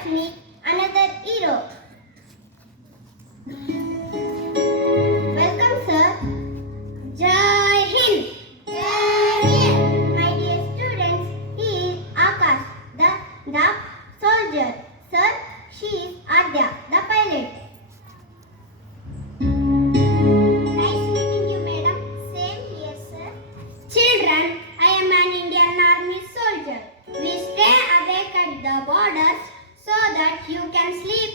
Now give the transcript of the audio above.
let's meet another hero. Welcome, sir. Jai Hind. Jai Hind. My dear students, he is Akash, the soldier. Sir, she is Adya, the pilot. Nice meeting you, madam. Same here, sir. Children, I am an Indian Army soldier. We stay awake at the borders so that you can sleep